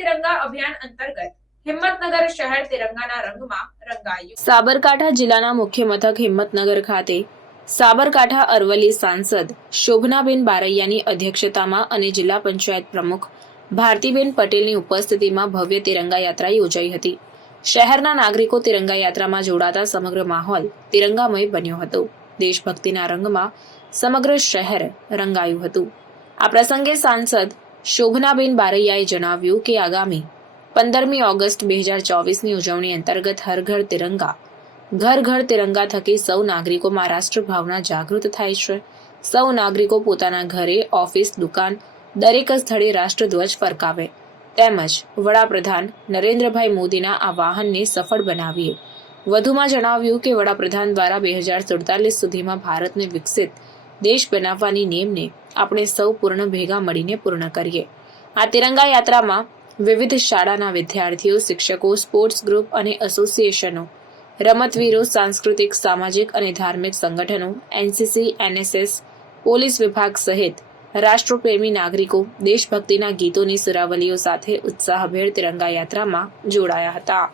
તિરંગા અભિયાન અંતર્ગત હિંમતનગર શહેર તિરંગાના રંગમાં રંગાયું. સાબરકાંઠા જિલ્લાના મુખ્ય મથક હિંમતનગર ખાતે સાબરકાંઠા અરવલ્લી સાંસદ શોભનાબેન બારૈયાની અધ્યક્ષતામાં અને જિલ્લા પંચાયત પ્રમુખ ભારતીબેન પટેલની ઉપસ્થિતિમાં ભવ્ય તિરંગા યાત્રા યોજાઈ હતી. શહેરના નાગરિકો તિરંગા યાત્રામાં જોડાતા સમગ્ર માહોલ તિરંગામય બન્યો હતો. દેશભક્તિના રંગમાં સમગ્ર શહેર રંગાયું હતું. આ પ્રસંગે સાંસદ શોભનાબેન બારૈયાએ જણાવ્યું કે આગામી પંદરમી ઓગસ્ટ બે હજાર ચોવીસની ઉજવણી અંતર્ગત હર ઘર તિરંગા, ઘર ઘર તિરંગા થકી સૌ નાગરિકોમાં રાષ્ટ્રભાવના જાગૃત થાય છે. સૌ નાગરિકો પોતાના ઘરે, ઓફિસ, દુકાન, દરેક સ્થળે રાષ્ટ્રધ્વજ ફરકાવે. તેમજ વડાપ્રધાન નરેન્દ્રભાઈ મોદીના આ વાહનને સફળ બનાવીએ. વધુમાં જણાવ્યું કે વડાપ્રધાન દ્વારા બે હજાર સુડતાલીસ સુધીમાં ભારતને વિકસિત દેશ બનાવવાની નેમને આપણે સૌ પૂર્ણ ભેગા મળીને પૂર્ણ કરીએ. આ તિરંગા યાત્રામાં વિવિધ શાળાના વિદ્યાર્થીઓ, શિક્ષકો, સ્પોર્ટ્સ ગ્રુપ અને એસોસિએશનો, રમતવીરો, સાંસ્કૃતિક, સામાજિક અને ધાર્મિક સંગઠનો, એનસીસી, એનએસએસ, પોલીસ વિભાગ સહિત રાષ્ટ્રપ્રેમી નાગરિકો દેશભક્તિના ગીતોની સુરાવલીઓ સાથે ઉત્સાહભેર તિરંગા યાત્રામાં જોડાયા હતા.